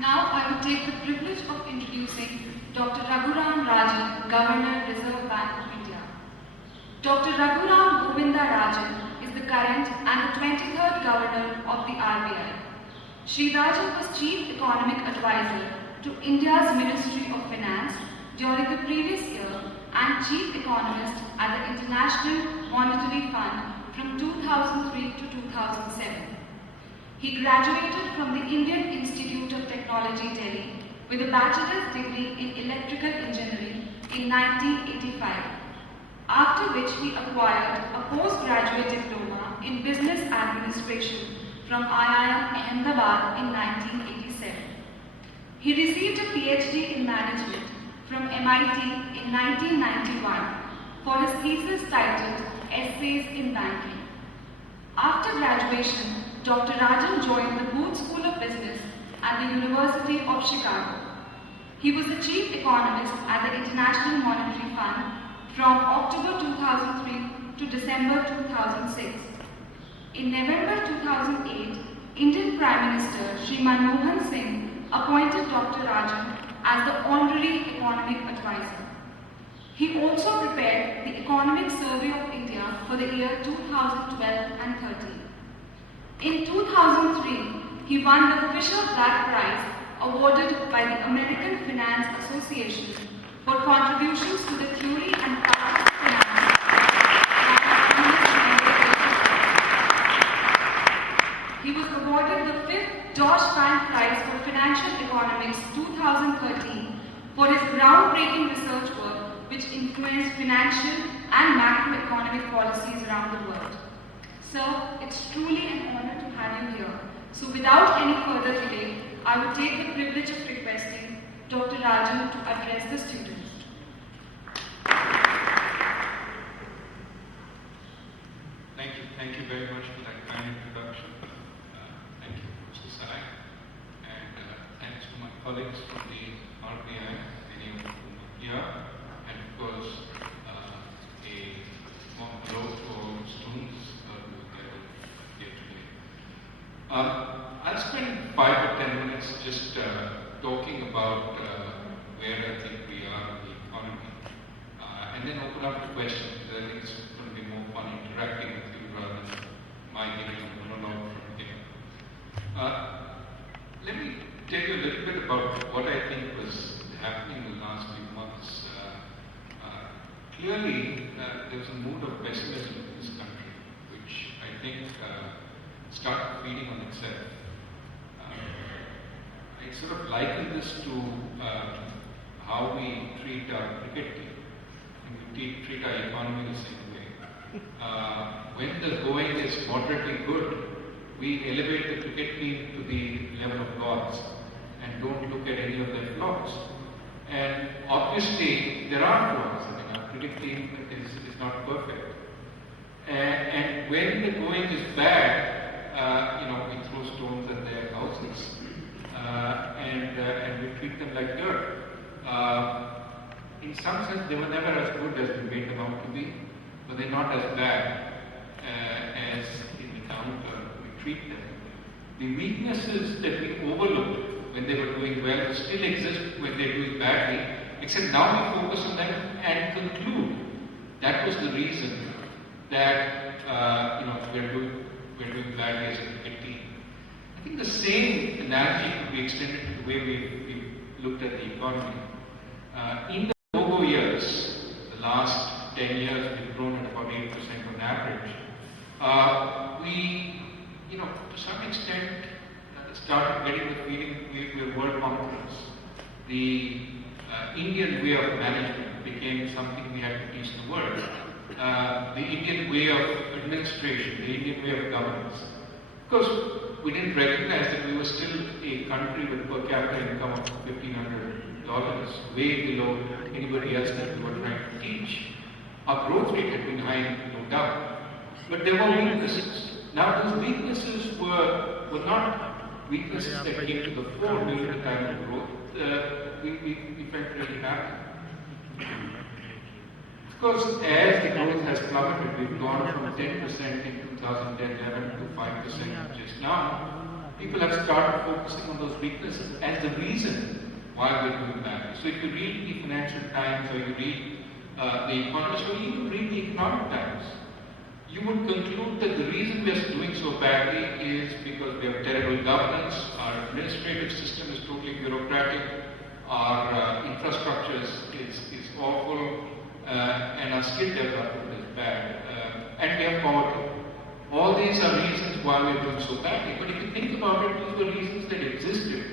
Now I will take the privilege of introducing Dr. Raghuram Rajan, Governor, Reserve Bank of India. Dr. Raghuram Rajan is the current and the 23rd Governor of the RBI. Shri Rajan was Chief Economic Advisor to India's Ministry of Finance during the previous year and Chief Economist at the International Monetary Fund from 2003 to 2007. He graduated from the Indian Institute of Technology, Delhi, with a bachelor's degree in electrical engineering in 1985, after which he acquired a postgraduate diploma in business administration from IIM Ahmedabad in 1987. He received a PhD in management from MIT in 1991 for his thesis titled Essays in Banking. After graduation, Dr. Rajan joined the Booth School of Business at the University of Chicago. He was the chief economist at the International Monetary Fund from October 2003 to December 2006. In November 2008, Indian Prime Minister Shri Manmohan Singh appointed Dr. Rajan as the Honorary Economic Advisor. He also prepared the Economic Survey of India for the year 2012 and 13. In 2003, he won the Fisher-Black Prize awarded by the American Finance Association for contributions to the theory and practice of finance. He was awarded the 5th Dodd-Frank Prize for Financial Economics 2013 for his groundbreaking research work which influenced financial and macroeconomic policies around the world. Sir, it's truly an honor to have you here. So without any further delay, I would take the privilege of requesting Dr. Rajan to address the students. Thank you very much for that kind introduction. Thank you, Mr. Sai. And thanks to my colleagues from the RBI, many of whom are here. And of course, a warm hello to all the students who are gathered here today. I'll spend 5 or 10 minutes just talking about where I think we are in the economy, and then open up to questions, because I think it's going to be more fun interacting with you rather than my giving a monologue from here. Let me tell you a little bit about what I think was happening in the last few months. Clearly, there was a mood of pessimism in this country, which I think started feeding on itself. I sort of liken this to how we treat our cricket team. We treat our economy the same way. When the going is moderately good, we elevate the cricket team to the level of gods and don't look at any of their flaws. And obviously, there are flaws. I mean, our cricket team is not perfect. And when the going is bad, we throw stones at their houses and we treat them like dirt. In some sense, they were never as good as we made them out to be, but they're not as bad as in the counter we treat them. The weaknesses that we overlooked when they were doing well still exist when they're doing badly, except now we focus on them and conclude that was the reason that we're doing badly as a cricket team. I think the same analogy could be extended to the way we looked at the economy. In the go-go years, the last 10 years, we've grown at about 8% on average. We, to some extent, started getting the feeling we were world conquerors. The Indian way of management became something we had to teach the world. The Indian way of administration, the Indian way of governance. Of course, we didn't recognize that we were still a country with per capita income of $1,500, way below anybody else that we were trying to teach. Our growth rate had been high, no doubt. But there were weaknesses. Now, those weaknesses were not weaknesses that came to the fore during the time of growth. We felt really happy. Of course, as the growth has plummeted, we've gone from 10% in 2011 to 5% just now. people have started focusing on those weaknesses as the reason why we're doing badly. So if you read the Financial Times or you read the Economist or even read the Economic Times, you would conclude that the reason we are doing so badly is because we have terrible governance, our administrative system is totally bureaucratic, our infrastructure is awful, and our skill development is bad, and we have poverty. All these are reasons why we are doing so badly. But if you think about it, those were reasons that existed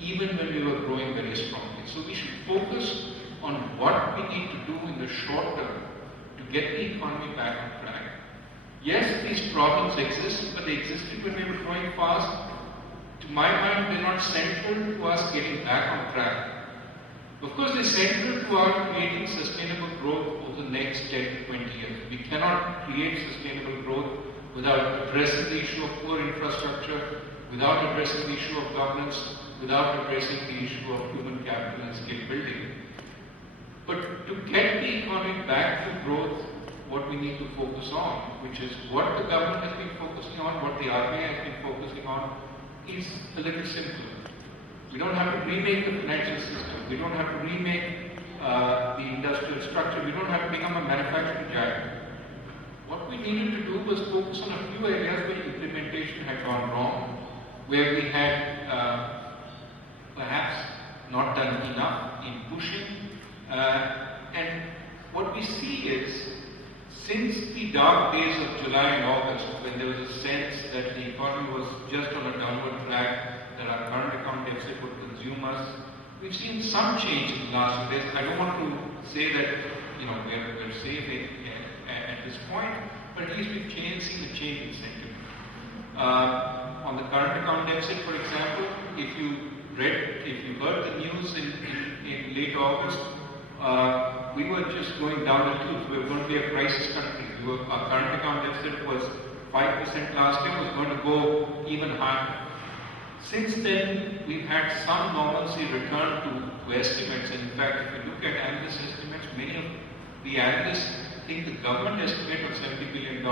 even when we were growing very strongly. So we should focus on what we need to do in the short term to get the economy back on track. Yes, these problems exist, but they existed when we were growing fast. To my mind, they're not central to us getting back on track. Of course, they're central to our creating sustainable growth over the next 10 to 20 years. We cannot create sustainable growth without addressing the issue of poor infrastructure, without addressing the issue of governance, without addressing the issue of human capital and skill building. But to get the economy back to growth, what we need to focus on, which is what the government has been focusing on, what the RBI has been focusing on, is a little simpler. We don't have to remake the financial system. We don't have to remake the industrial structure. We don't have to become a manufacturing giant. What we needed to do was focus on a few areas where implementation had gone wrong, where we had perhaps not done enough in pushing. And what we see is, since the dark days of July and August, when there was a sense that the economy was just on a downward track, that our current account deficit would consume us, we've seen some change in the last few days. I don't want to say that we're safe at this point, but at least we've seen a change in sentiment. On the current account deficit, for example, if you heard the news in late August, we were just going down the tubes. We were going to be a crisis country. Our current account deficit was 5% last year, was going to go even higher. Since then, we've had some normalcy return to estimates. And in fact, if you look at analyst estimates, many of the analysts think the government estimate of $70 billion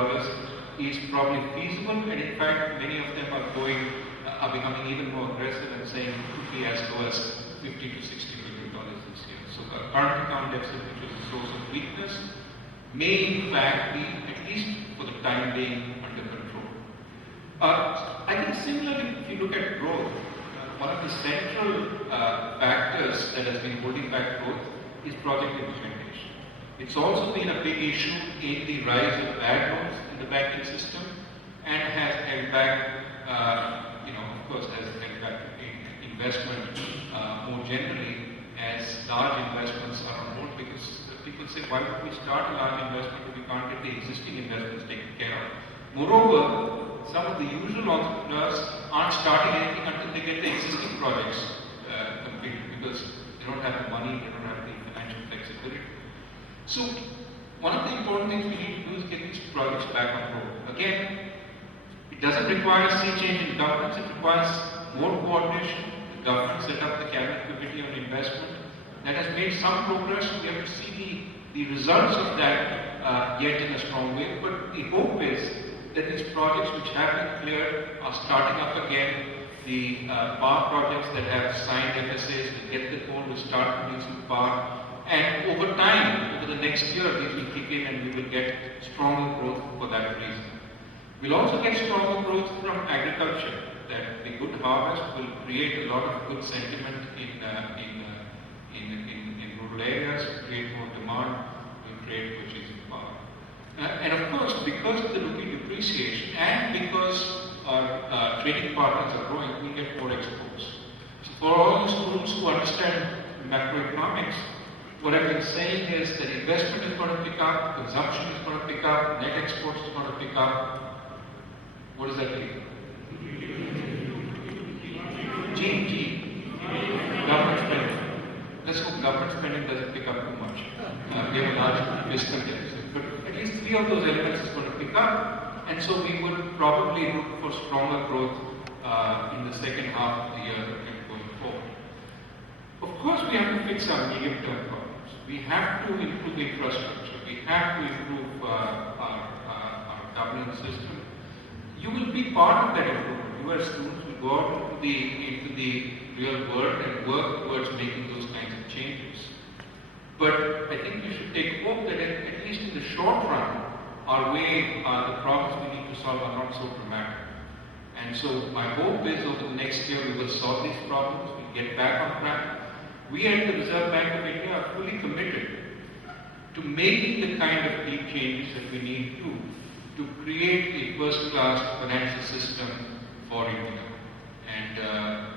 is probably feasible. And in fact, many of them are becoming even more aggressive and saying it could be as low as $50 to $60 billion this year. So the current account deficit, which is a source of weakness, may in fact be, at least for the time being, under control. I think similarly, if you look at growth, one of the central factors that has been holding back growth is project implementation. It's also been a big issue in the rise of bad loans in the banking system, and has held back, of course, has held back investment more generally, as large investments are on hold, because people say, why would we start a large investment if we can't get the existing investments taken care of? Moreover, some of the usual entrepreneurs aren't starting anything until they get the existing projects completed, because they don't have the money, they don't have the financial flexibility. So, one of the important things we need to do is get these projects back on road. Again, it doesn't require a sea change in governance, it requires more coordination. The government set up the Cabinet Committee on Investment. That has made some progress. We have to see the results of that yet in a strong way, but the hope is that these projects which have been cleared are starting up again. The power projects that have signed FSAs will get the coal, will start producing power, and over time, over the next year, these will kick in and we will get stronger growth for that reason. We'll also get stronger growth from agriculture, that the good harvest will create a lot of good sentiment in rural areas, create more demand, will create purchasing power. And of course, because of the rupee depreciation and because our trading partners are growing, we get more exports. So for all the students who understand macroeconomics, what I've been saying is that investment is going to pick up, consumption is going to pick up, net exports is going to pick up. What does that mean? G. Government spending. Let's hope government spending doesn't pick up too much. We have a large fiscal deficit. But at least three of those elements is going to pick up, and so we would probably look for stronger growth in the second half of the year and going forward. Of course, we have to fix our medium-term problems. We have to improve infrastructure. We have to improve our governance system. You will be part of that improvement. You US students will go out into the real world and work towards making those kinds of changes. But I think we should take hope that at least in the short run, the problems we need to solve are not so dramatic. And so my hope is over the next year we will solve these problems, we'll get back on track. We at the Reserve Bank of India are fully committed to making the kind of deep changes that we need to create a first-class financial system for India. And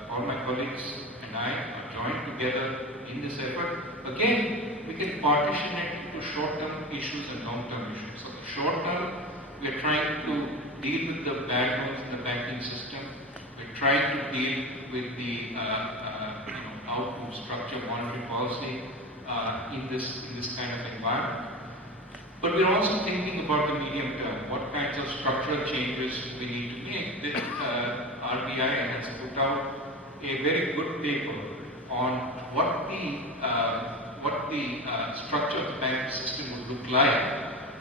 all my colleagues and I are joined together in this effort. Again, we can partition it into short-term issues and long-term issues. So short-term, we are trying to deal with the bad news in the banking system. We're trying to deal with the how to structure monetary policy in this kind of environment. But we're also thinking about the medium term. What kinds of structural changes we need to make? The RBI has put out a very good paper on what the structure of the banking system would look like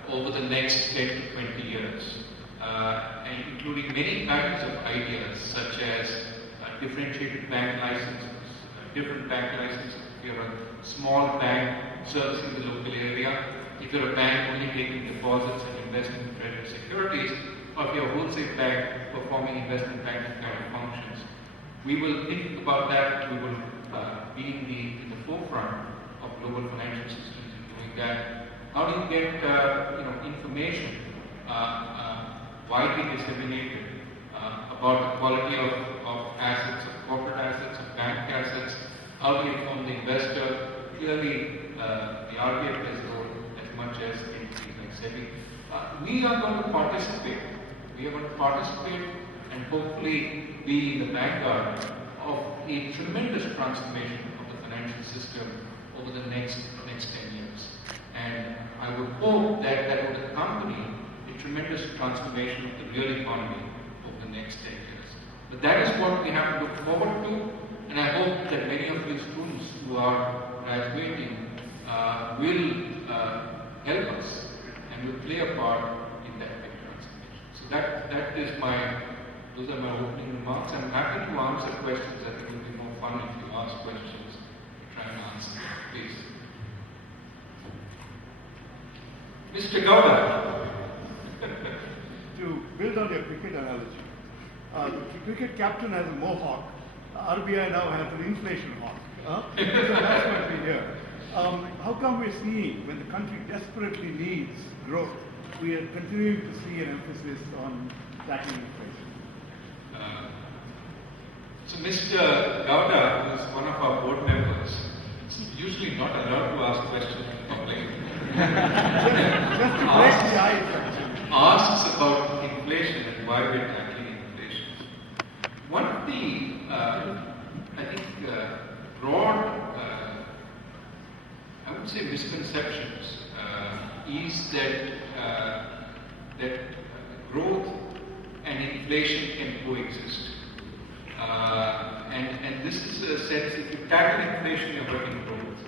over the next 10 to 20 years, and including many kinds of ideas such as differentiated bank licenses, different bank licenses. If you're a small bank servicing the local area, if you're a bank only taking deposits and investing in treasury securities, or if you're a wholesale bank performing investment banking kind of functions, we will think about that. We will be in the forefront of global financial systems in doing that. How do you get information widely disseminated about the quality of assets, of corporate assets, of bank assets? How do you inform the investor? Clearly, the RBI plays a role as much as entities like SEBI. We are going to participate. We are going to participate and hopefully be in the vanguard of a tremendous transformation of the financial system over the next 10 years. And I would hope that would accompany a tremendous transformation of the real economy over the next 10 years. But that is what we have to look forward to, and I hope that many of you students who are graduating will help us and will play a part in that big transformation. So those are my opening remarks. I'm happy to answer questions. I think it will be more fun if you ask questions to try and answer them. Please. Mr. Gowda. To build on your cricket analogy, the cricket captain has a mohawk. RBI now has an inflation hawk. So that's what we hear. How come we're seeing, when the country desperately needs growth, we are continuing to see an emphasis on tackling inflation? So Mr. Gowda, who is one of our board members, is usually not allowed to ask questions in public. Just to break the ice, actually. Asks about inflation and why we're tackling inflation. One of the, I think, broad, I would say misconceptions is that growth and inflation can coexist. And this is a sense, if you tackle inflation, you're hurting growth.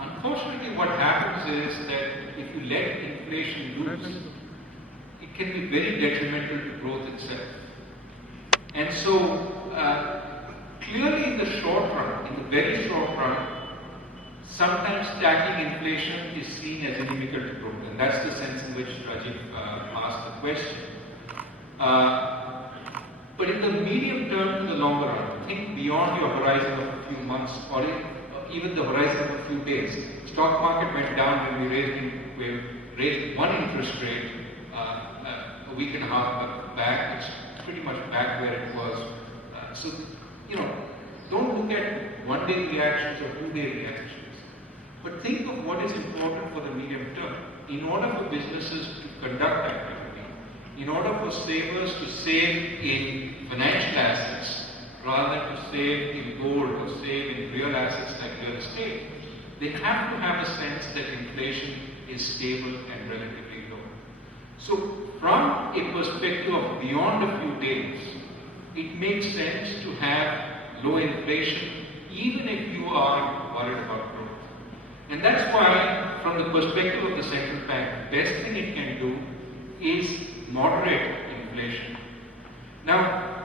Unfortunately, what happens is that if you let inflation loose, it can be very detrimental to growth itself. And so, clearly in the short run, in the very short run, sometimes tackling inflation is seen as inimical to growth. And that's the sense in which Rajiv asked the question. But in the medium term to the longer run, think beyond your horizon of a few months or even the horizon of a few days. Stock market went down when we raised one interest rate a week and a half back. It's pretty much back where it was. So, don't look at one-day reactions or two-day reactions. But think of what is important for the medium term. In order for businesses to conduct activity, in order for savers to save in financial assets rather than to save in gold or save in real assets like real estate, they have to have a sense that inflation is stable and relatively low. So from a perspective of beyond a few days, it makes sense to have low inflation even if you are worried about growth. And that's why, from the perspective of the central bank, the best thing it can do is moderate inflation. Now,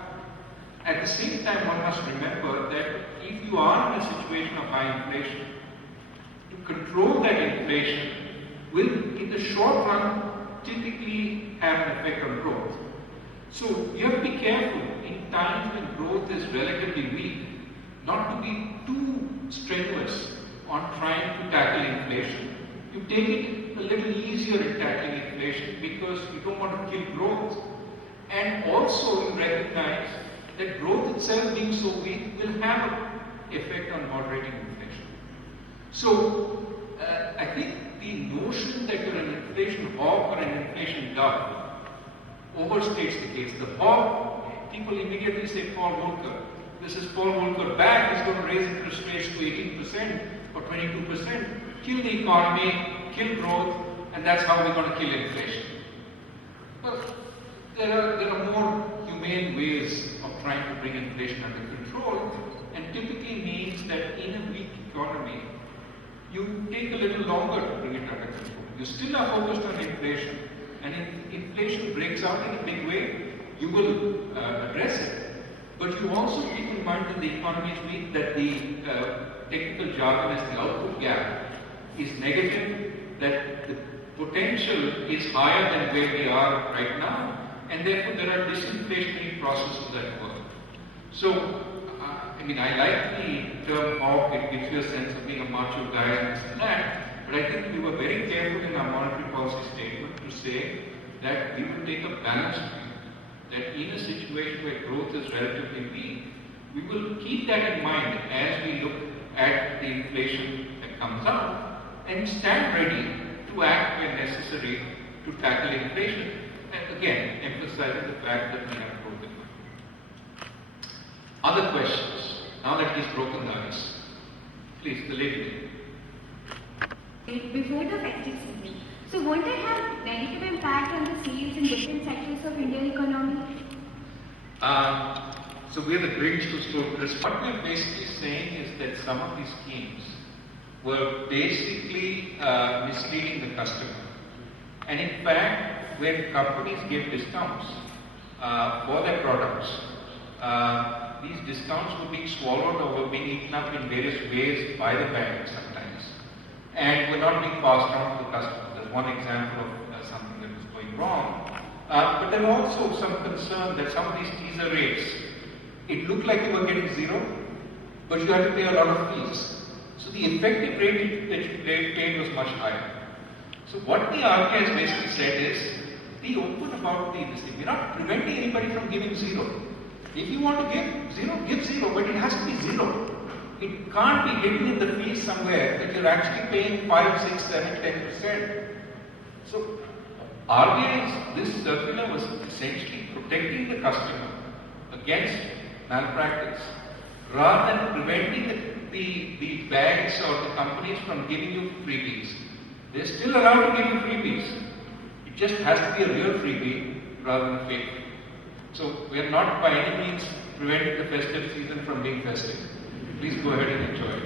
at the same time, one must remember that if you are in a situation of high inflation, to control that inflation will, in the short run, typically have an effect on growth. So you have to be careful in times when growth is relatively weak, not to be too strenuous on trying to tackle inflation. You take it a little easier in tackling inflation because you don't want to kill growth. And also you recognize that growth itself being so weak will have an effect on moderating inflation. So I think the notion that you're an inflation hawk or an inflation dove overstates the case. The hawk, people immediately say Paul Volcker. This is Paul Volcker back, he's going to raise interest rates to 18% or 22%, kill the economy, kill growth, and that's how we're going to kill inflation. Well, there are more humane ways of trying to bring inflation under control, and typically means that in a weak economy, you take a little longer to bring it under control. You still are focused on inflation, and if inflation breaks out in a big way, you will address it. But you also keep in mind that the economy is weak, that the technical jargon is the output gap is negative, that the potential is higher than where we are right now, and therefore there are disinflationary processes at work. So, I like the term hawk, it gives you a sense of being a macho guy and this and that, but I think we were very careful in our monetary policy statement to say that we will take a balanced view, that in a situation where growth is relatively weak, we will keep that in mind as we look at the inflation that comes out and stand ready to act where necessary to tackle inflation, and again, emphasizing the fact that we have growth in mind. Other questions? Now that he's broken the ice. Please, the lady. Before the festive season, so won't it have negative impact on the sales in different sectors of Indian economy? So we are the Grinch who stole Christmas. What we're basically saying is that some of these schemes were basically misleading the customer. And in fact, when companies give discounts for their products, these discounts were being swallowed or were being eaten up in various ways by the banks sometimes, and were not being passed on to the customer. There's one example of something that was going wrong. But there was also some concern that some of these teaser rates, it looked like you were getting zero, but you had to pay a lot of fees. So the effective rate that you paid was much higher. So what the RBI has basically said is, be open about this thing. We're not preventing anybody from giving zero. If you want to give zero, but it has to be zero. It can't be hidden in the fees somewhere that you're actually paying 5, 6, 7, 10%. So RBI's, this circular was essentially protecting the customer against malpractice rather than preventing the banks or the companies from giving you freebies. They're still allowed to give you freebies. It just has to be a real freebie rather than a fake. So we are not by any means preventing the festive season from being festive. Please go ahead and enjoy it.